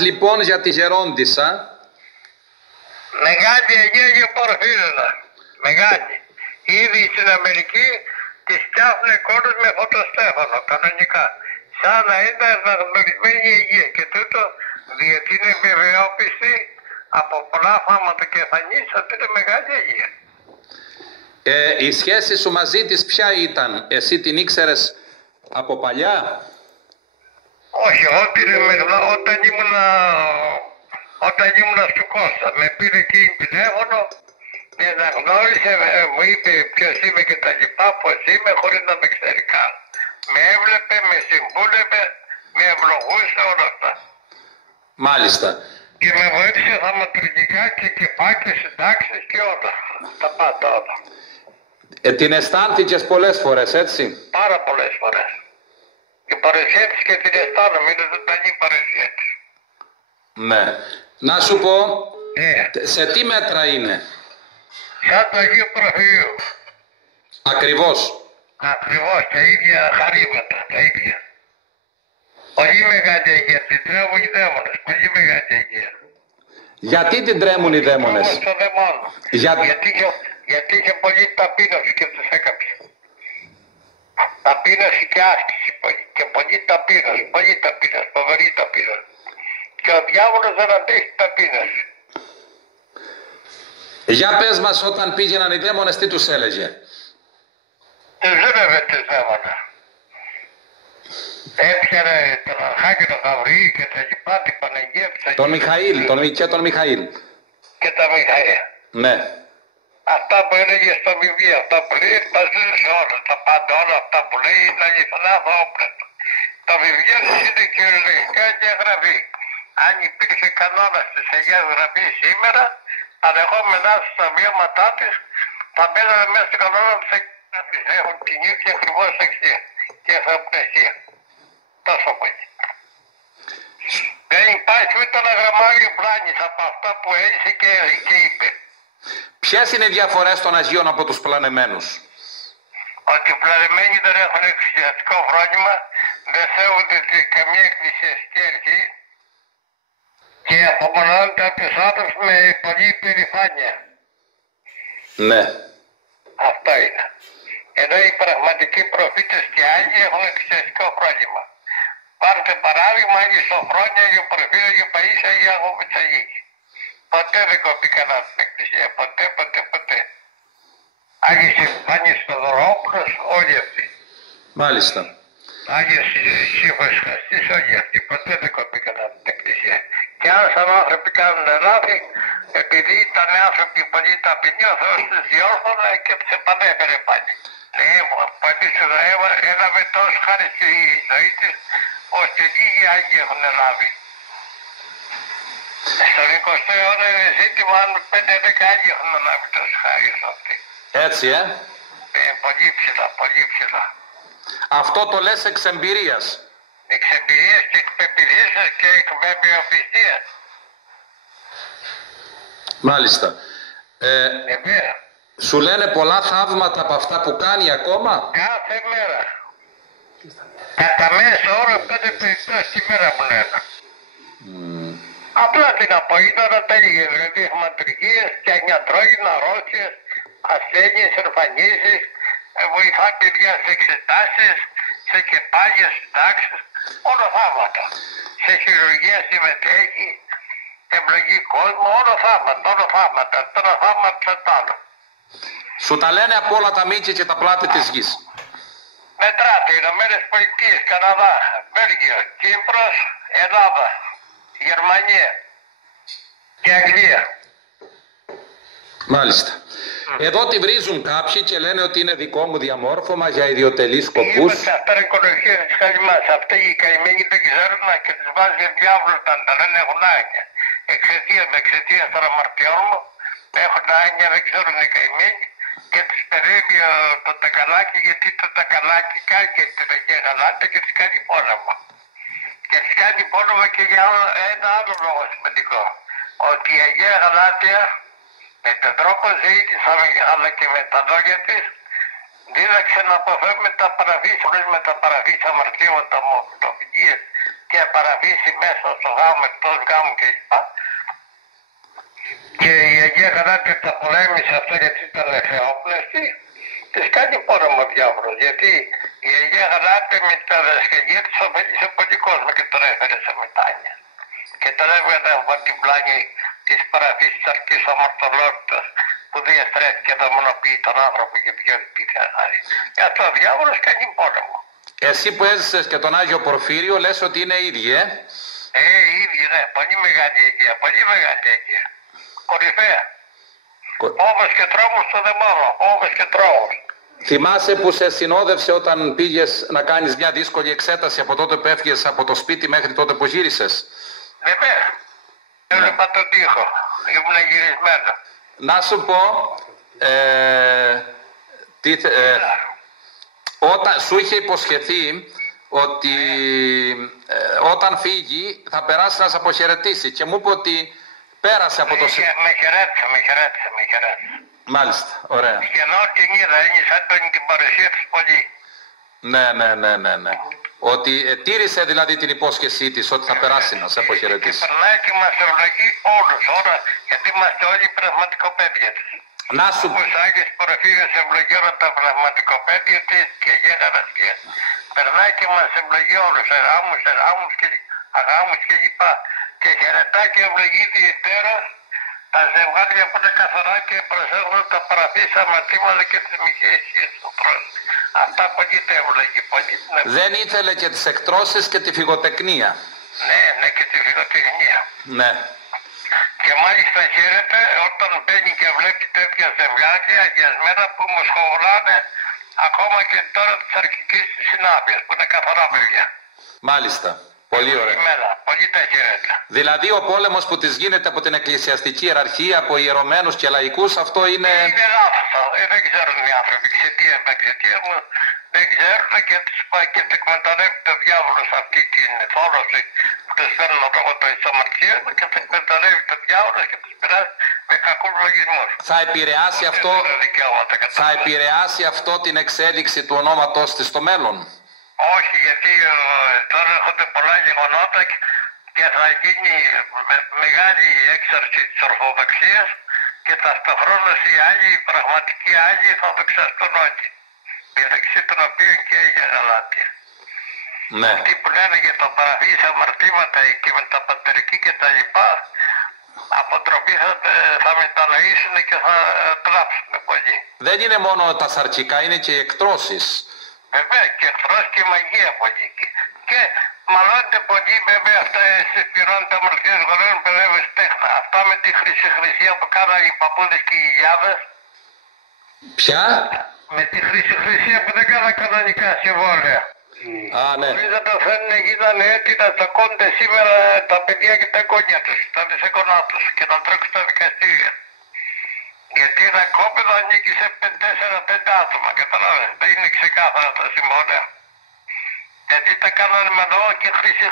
Λοιπόν για τη Γερόντισσα. Μεγάλη Αγία Πορφύρινα. Μεγάλη. Ήδη στην Αμερική τις φτιάχνουν εικόνες με φωτοστέφανο κανονικά. Σαν να είναι αναγνωρισμένη η Αγία. Και τούτο διότι είναι βεβαιόπιστη από πολλά φάρματα και φανείς ότι είναι μεγάλη Αγία. Η σχέση σου μαζί της ποια ήταν? Εσύ την ήξερες από παλιά? Όχι, όταν ήμουνα στο Κώστα, με πήρε εκείνη τηλέφωνο, με αναγνώρισε, μου είπε ποιος είμαι και τα λοιπά, πώς είμαι, χωρίς να με ξέρει καν. Με έβλεπε, με συμβούλευε, με ευλογούσε όλα αυτά. Μάλιστα. Και με βοήθησε θαυματουργικά και κεφάκια, συντάξεις και όλα. Τα πάντα όλα. Την αισθάνθηκες πολλές φορές, έτσι? Πάρα πολλές φορές. Η παρουσία της και την αισθάνομαι, είναι ζωντανή παρουσία της. Ναι. Να σου πω, σε τι μέτρα είναι? Σαν το Αγίου Προφυλίου. Ακριβώς. Ακριβώς, τα ίδια χαρήματα, τα ίδια. Πολύ μεγάλη Αγία, την τρέμουν οι δαίμονες, πολύ μεγάλη Αγία. Γιατί την τρέμουν οι δαίμονες? Στο δαιμόνο. Γιατί είχε πολύ ταπείνωση και τους έκαψε. Ταπείνωση και άσκηση και πολύ ταπείνωση, φοβερή ταπείνωση. Και ο διάβολος δεν αντέχει ταπείνωση. Για πες μας, όταν πήγαιναν οι δαίμονες τι τους έλεγε? Τους δούλευε τους δαίμονες. Έπιανε τον Αρχάγγελο Γαβριήλ και τα λοιπά, την Παναγία της Αγίας. Τον Μιχαήλ, τον Μιχαήλ. Και τα Μιχαήλ. Ναι. Αυτά που έλεγε στο βιβλίο, αυτά που λέει, τα ζουν σε όλα, τα πάντα, όλα αυτά που λέει είναι αληθινά όπλα. Το βιβλίο της είναι κυριολεκτικά διαγραφή. Αν υπήρχε κανόνας της Αγίας Γραφής σήμερα, τα λεγόμενά της στα βιώματά της, θα μπαίνανε μέσα στον κανόνα της Αγίας Γραφής. Έχουν την ίδια ακριβώς αξία και εθνοπνευστία. Τόσο πολύ. Δεν υπάρχει ούτε ένα γραμμάριο πλάνης από αυτά που έλυσε και είπε. Ποιες είναι οι διαφορές των Αγίων από τους πλανεμένους? Ότι οι πλανεμένοι δεν έχουν εκκλησιαστικό φρόνημα, δεν σέβονται καμία εκκλησιαστική αρχή και απομονώνουν κάποιους άνθρωπους με πολλή υπερηφάνεια. Ναι. Αυτό είναι. Ενώ οι πραγματικοί προφήτες και άλλοι έχουν εκκλησιαστικό φρόνημα. Πάρτε παράδειγμα, Άγιος Σοφρόνια, Άγιο Πορφύριο, Άγιο Παΐσιο, Άγιο Αγωμητσαγίκη. Ποτέ δεν κοπήκαν από την εκκλησία, ποτέ. Άγιος Επιφάνιος Θοδωρόπουλος, όλοι αυτοί. Μάλιστα. Άγιος Σύμφωνος Χαστής, όλοι αυτοί, ποτέ δεν κοπήκαν από την εκκλησία. Και αν σαν άνθρωποι κάνουν λάθη, επειδή ήταν άνθρωποι πολύ ταπεινοί, ο Θεός τους διόρθωνε και τους επανέφερε πάλι. Πολύ σου έλαβε τόσο χάρη στη ζωή της, ώστε λίγοι Άγιοι έχουν λάβει. Στον 20ο αιώνα είναι ζήτημα αν 5-10 Άγιοι έχουν λάβει τόσο χάρη αυτή. Έτσι, Πολύ ψηλά. Αυτό το λες εξ εμπειρίας? Εξ εμπειρίας και εκ πεποιθήσεως και εκ βεβαιοπιστίας. Μάλιστα. Βέβαια. Σου λένε πολλά θαύματα από αυτά που κάνει ακόμα? Κάθε μέρα. Κατά μέσο όρο 5 περιπτώσεις τη μέρα μου λένε. Απλά την αποείτανα τα λίγες, δηλαδή αιματουργίες και ανιατρόγυνα, αρρώστιες, ασθένειες, εμφανίσεις, βοηθά παιδιά σε εξετάσεις, σε κεφάλια συντάξεις, όλα θαύματα. Σε χειρουργία συμμετέχει, ευλογεί κόσμο, όλα θαύματα. Τώρα θαύματα σαν τ' άλλο. Σου τα λένε από όλα τα μήκη και τα πλάτη της γης. Μετράτε, Ηνωμένες Πολιτείες, Καναδά, Βέλγιο, Κύπρος, Ελλάδα, Γερμανία και Αγγλία. Μάλιστα. Εδώ τη βρίζουν κάποιοι και λένε ότι είναι δικό μου διαμόρφωμα για ιδιωτελείς σκοπούς. Είμαστε αυτά είναι οικολογία της καλυμάς. Αυτοί οι καημένοι δεν ξέρουν και τους βάζει διάβολο τα λένε γουνάκια. Εξαιτίας των αμαρτιών μου έχουν άγνοια, δεν ξέρουν οι καημένοι και τους περίμει το τακαλάκι, γιατί το τακαλάκι κάνει και την Αγία Γαλάτια και τους κάνει πόλεμο. Και τους κάνει πόλεμο και για ένα άλλο λόγο σημαντικό. Ότι η Αγία Γαλάτια με τον τρόπο ζωή της αλλά και με τα λόγια της δίδαξε να αποφεύγουμε τα παραβείς, όλες με τα παραβείς αμαρτήματα, ομοφιλοφιλίες, και παραφύσει μέσα στο γάμο, εκτός γάμου κλπ. Και η Αγία Γαλάτεια τα πολέμησε αυτό γιατί ήταν θεόπλαιστη, της κάνει πόλεμο ο διάβολος. Γιατί η Αγία Γαλάτεια με τα δασκαλία της ωφέλησε πολύ κόσμο και τον έφερε σε μετάνοια. Και τον έβγαλε από την πλάνη της παραφύσης της αρκής ομορτολότητας που διαστρέφηκε να μονοποιεί τον άνθρωπο και πιο υπήρχε αγάρι. Γι' αυτό ο διάβολος κάνει πόλεμο. Εσύ που έζησες και τον Άγιο Πορφύριο λες ότι είναι ίδιοι, Ίδιοι, ναι, πολύ μεγάλη αιγεία, πολύ μεγάλη αιγεία. Κορυφαία. Φόβος και τρόμος στο δαιμόνο, φόβος και τρόμος. Θυμάσαι που σε συνόδευσε όταν πήγες να κάνεις μια δύσκολη εξέταση από τότε που έφυγες από το σπίτι μέχρι τότε που γύρισες? Βέβαια. Έβλεπα τον τοίχο. Ήμουν γυρισμένο. Να σου πω, όταν σου είχε υποσχεθεί ότι όταν φύγει θα περάσει να σε αποχαιρετήσει και μου είπε ότι πέρασε από το... Με χαιρέτησε. Μάλιστα, ωραία. Σχεδόν την είδα, είναι σαν την παρουσία της πολύ. Ναι. Ότι τήρησε δηλαδή την υπόσχεσή της ότι θα περάσει να σε αποχαιρετήσει. Και περνάει και μας ευλογεί όλους, γιατί είμαστε όλοι πραγματικοπαίδια της. Να σου... Όπως Άγιος Πορφύριος ευλογεί όλα τα πραγματικοπαίδια της και Αγία Γαλατεία. Περνάει και μας ευλογεί όλους, αγάμους και λοιπά. Και χαιρετά και ευλογεί ιδιαίτερα τα ζευγάρια που είναι καθαρά και προσέχουν τα παραφύσα ματήματα και τις μοιχές του πρόσωπου. Αυτά πολύ τα ευλογεί, πολύ. Δεν ήθελε και τις εκτρώσεις και τη φυγοτεκνία. Ναι, και τη φυγοτεχνία. Ναι. Και μάλιστα χαίρεται όταν μπαίνει και βλέπει τέτοια ζευγάρια αγιασμένα που μου σχολάνε ακόμα και τώρα της αρχικής της συνάπειας που είναι καθαρά παιδιά. Μάλιστα. Πολύ ωραία. Πολύ τα χαίρεται. Δηλαδή ο πόλεμος που της γίνεται από την εκκλησιαστική ιεραρχία, από ιερωμένους και λαϊκούς, αυτό είναι... Είναι λάθος. Δεν ξέρουν οι άνθρωποι. Εξαιτία μου δεν ξέρουν και τους εκμεταλλεύει το διάβολο σε αυτή την θόλωση που τους φέρνουν λόγω των ισομαρξίων και τους εκμεταλλεύει το διάβολο και τους πειράζει με κακούς λογισμούς. Θα επηρεάσει αυτό την εξέλιξη του ονόματός της στο μέλλον? Όχι, γιατί τώρα έρχονται πολλά γεγονότα και θα γίνει μεγάλη έξαρση της Ορθοδοξίας και ταυτοχρόνως οι άλλοι, οι πραγματικοί άλλοι θα δοξαστούν όλοι. Μεταξύ των οποίων και η Αγία Γαλάτεια. Ναι. Αυτοί που λένε για το παραφύση αμαρτήματα και με τα πατερική και τα λοιπά, αποτροπή θα μεταλλαγήσουν και θα κλάψουν πολύ. Δεν είναι μόνο τα σαρκικά, είναι και οι εκτρώσεις. Βέβαια και εχθρός και μαγεία πολύ. Και μαλώνται πολύ βέβαια αυτά συσπηρώνουν τα αμαρτίες γονέων παιδεύεις τέχνα. Αυτά με τη χρυσία που κάνανε οι παππούδες και οι γιαγιάδες. Ποια? Με τη χρυσία που δεν κάνανε κανονικά συμβόλαια. Ναι. Χωρίς να το φέρνουν γίνανε έτοι να τσακώνται σήμερα τα παιδιά και τα εγγόνια τους, τα δισεκονά τους και να τρέξουν στα δικαστήρια. Γιατί ένα κόπεδο ανήκει σε 4-5 άτομα, καταλάβες, δεν είναι ξεκάθαρα τα συμβόλαια. Γιατί τα κάνανε με λόγο και χρυσή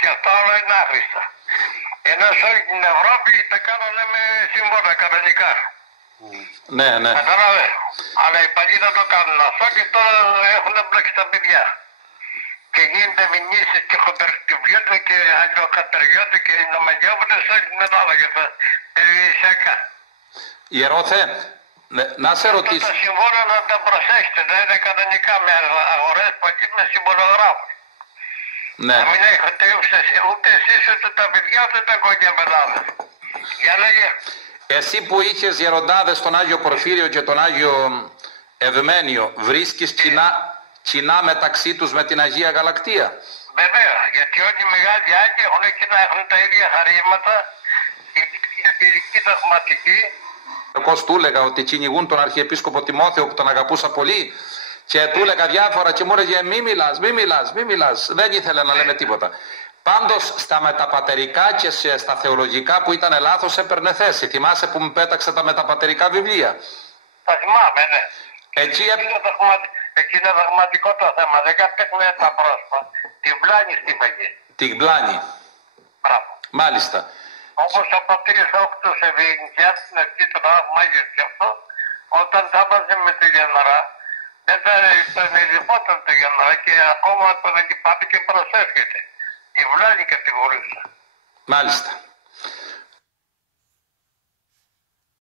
και αυτά όλα είναι άχρηστα. Ενώ σε όλη την Ευρώπη τα κάνανε με συμβόλαια κανονικά. Ναι. Κατάλαβε. Αλλά οι παλιοί δεν το κάνουν αυτό και τώρα έχουν μπλέξει τα παιδιά. Και γίνεται μηνύσεις και χοντερκτιβιούνται και αλλιοκατεριούνται και οι νομαγιώβονται σε όλη την Ελλάδα και τα περιουσιακά. Ιερώθε, να σε ρωτήσω. Τα συμβόλαια να τα προσέχετε, δεν είναι κανονικά με αγορές παλιοί με συμβολογράφους. Ναι. Να μην έχετε ούτε εσείς ούτε τα παιδιά ούτε τα κόνια μελάδες. Για λέγε. Εσύ που είχες γεροντάδες τον Άγιο Πορφύριο και τον Άγιο Ευμένιο, βρίσκεις κοινά μεταξύ τους με την Αγία Γαλακτεία? Βέβαια, γιατί όλοι οι μεγάλοι Άγιοι έχουν τα ίδια χαρήματα, η εμπειρική δογματική. Εγώ του έλεγα ότι κυνηγούν τον Αρχιεπίσκοπο Τιμόθεο που τον αγαπούσα πολύ και του έλεγα διάφορα και μου έλεγε μη μιλάς, δεν ήθελε να λέμε τίποτα. Πάντως στα μεταπατερικά και στα θεολογικά που ήταν λάθος έπαιρνε θέση. Θυμάσαι που μου πέταξε τα μεταπατερικά βιβλία? Τα θυμάμαι, ναι. Εκεί είναι δογματικό το θέμα, δεν κατέχουν τα πρόσωπα. Την πλάνη στην παγή. Την πλάνη. Μπράβο. Μάλιστα. Όπως ο πατήρης Όκτος Ευηγενικιά στην αρχή του Μάγιος και αυτό, όταν θα βάζει με τη Γενναρά, δεν τον λυπόταν το Γενναρά και ακόμα τον λυπάται και προσεύχεται. τη βλάνη κατηγορούσα. Μάλιστα.